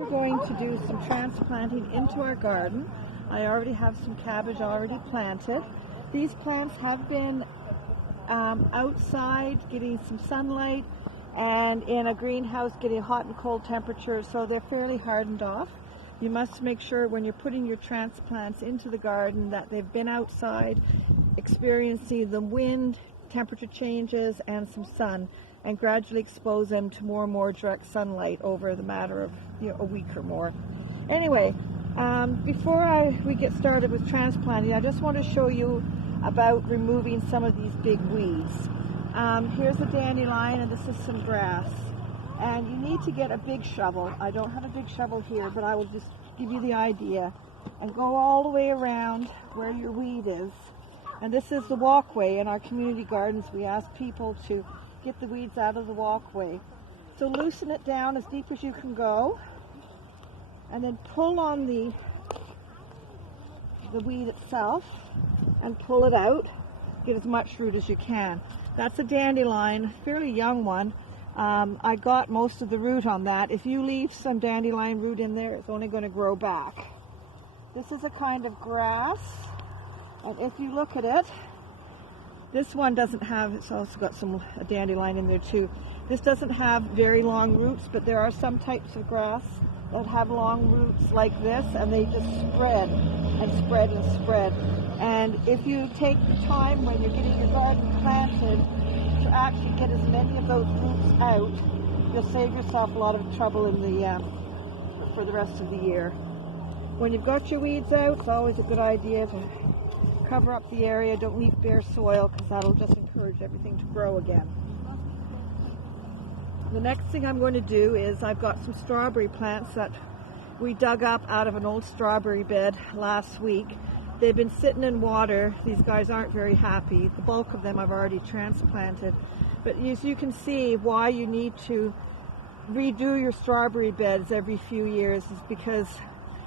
we're going to do some transplanting into our garden. I already have some cabbage already planted. These plants have been outside getting some sunlight and in a greenhouse getting hot and cold temperatures, so they're fairly hardened off. You must make sure when you're putting your transplants into the garden that they've been outside, experiencing the wind, temperature changes, and some sun, and gradually expose them to more and more direct sunlight over the matter of a week or more. Anyway, before we get started with transplanting, I just want to show you about removing some of these big weeds. Here's a dandelion, and this is some grass. And you need to get a big shovel. I don't have a big shovel here, but I will just give you the idea. And go all the way around where your weed is. And this is the walkway. In our community gardens, we ask people to get the weeds out of the walkway. So loosen it down as deep as you can go. And then pull on the weed itself and pull it out. Get as much root as you can. That's a dandelion, fairly young one. I got most of the root on that. If you leave some dandelion root in there, it's only going to grow back. This is a kind of grass, and if you look at it, this one doesn't have, it's also got some dandelion in there too. This doesn't have very long roots, but there are some types of grass that have long roots like this, and they just spread and spread and spread. And if you take the time when you're getting your garden planted to actually get as many of those roots out, you'll save yourself a lot of trouble for the rest of the year. When you've got your weeds out, it's always a good idea to cover up the area. Don't leave bare soil, because that'll just encourage everything to grow again. The next thing I'm going to do is I've got some strawberry plants that we dug up out of an old strawberry bed last week. They've been sitting in water. These guys aren't very happy. The bulk of them I've already transplanted. But as you can see, why you need to redo your strawberry beds every few years is because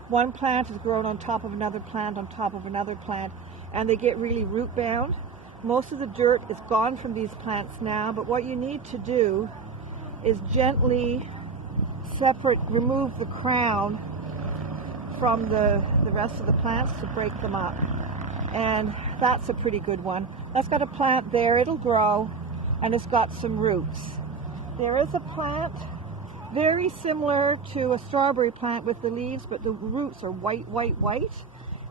one plant is grown on top of another plant on top of another plant, and they get really root bound. Most of the dirt is gone from these plants now, but what you need to do is gently remove the crown from the rest of the plants to break them up. And that's a pretty good one. That's got a plant there, it'll grow, and it's got some roots. There is a plant very similar to a strawberry plant with the leaves, but the roots are white, white, white.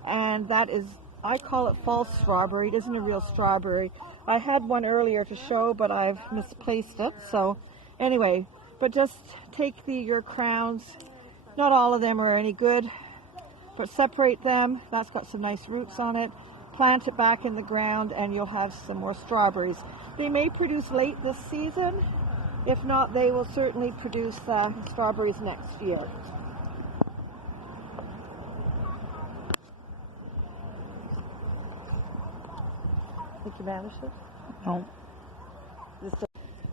And that is, I call it false strawberry. It isn't a real strawberry. I had one earlier to show, but I've misplaced it. So anyway, but just take your crowns. Not all of them are any good, but separate them. That's got some nice roots on it. Plant it back in the ground, and you'll have some more strawberries. They may produce late this season. If not, they will certainly produce strawberries next year. Think you managed it? No.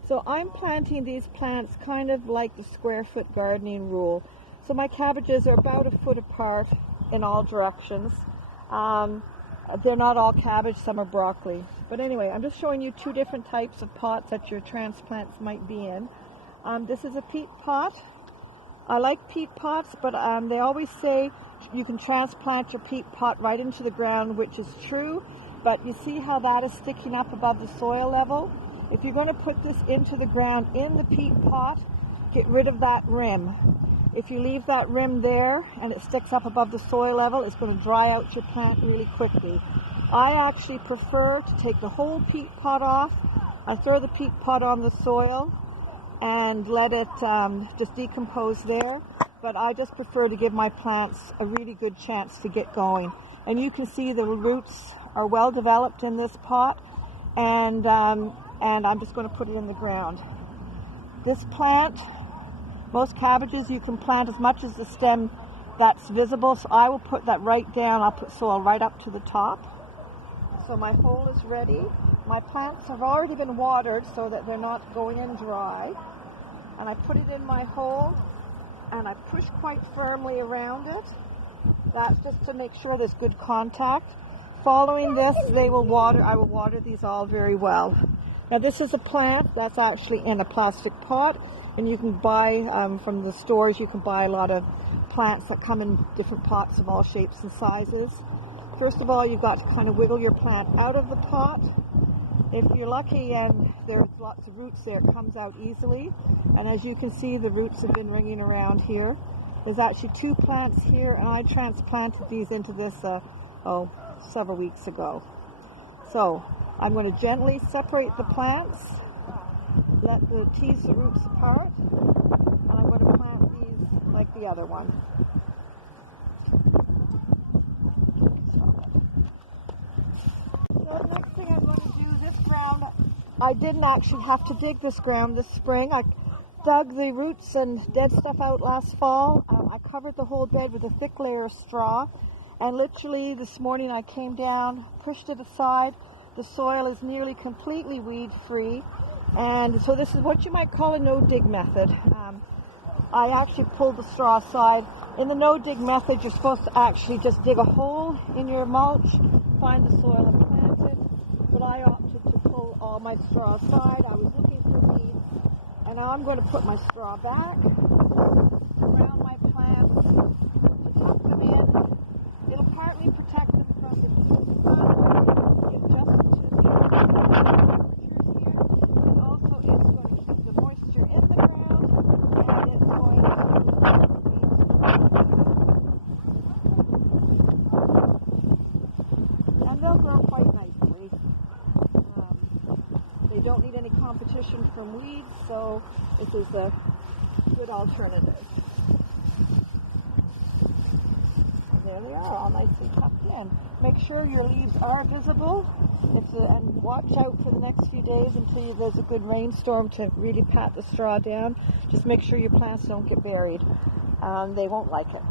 So I'm planting these plants kind of like the square foot gardening rule. So my cabbages are about a foot apart in all directions. They're not all cabbage, some are broccoli. But anyway, I'm just showing you two different types of pots that your transplants might be in. This is a peat pot. I like peat pots, but they always say you can transplant your peat pot right into the ground, which is true. But you see how that is sticking up above the soil level? If you're going to put this into the ground in the peat pot, get rid of that rim. If you leave that rim there and it sticks up above the soil level, it's going to dry out your plant really quickly. I actually prefer to take the whole peat pot off. I throw the peat pot on the soil and let it just decompose there. But I just prefer to give my plants a really good chance to get going. And you can see the roots are well developed in this pot, and I'm just going to put it in the ground. This plant, most cabbages you can plant as much as the stem that's visible, so I will put that right down. I'll put soil right up to the top. So my hole is ready. My plants have already been watered so that they're not going in dry. And I put it in my hole, and I push quite firmly around it. That's just to make sure there's good contact. Following this, I will water these all very well. Now this is a plant that's actually in a plastic pot, and you can buy from the stores, you can buy a lot of plants that come in different pots of all shapes and sizes. First of all, you've got to kind of wiggle your plant out of the pot. If you're lucky and there's lots of roots there, it comes out easily. And as you can see, the roots have been ringing around here. There's actually 2 plants here, and I transplanted these into this several weeks ago. So I'm going to gently separate the plants, tease the roots apart, and I'm going to plant these like the other one. So the next thing I'm going to do, this ground, I didn't actually have to dig this ground this spring. I dug the roots and dead stuff out last fall. I covered the whole bed with a thick layer of straw, and literally this morning I came down, pushed it aside. The soil is nearly completely weed-free, and so this is what you might call a no-dig method. I actually pulled the straw aside. In the no-dig method, you're supposed to actually just dig a hole in your mulch, find the soil and plant it, but I opted to pull all my straw aside. I was looking for weeds, and now I'm going to put my straw back around my plants to tuck them in. It'll partly protect them from the they don't need any competition from weeds, so this is a good alternative. And there they are, all nicely tucked in. Make sure your leaves are visible, and watch out for the next few days until there's a good rainstorm to really pat the straw down. Just make sure your plants don't get buried. They won't like it.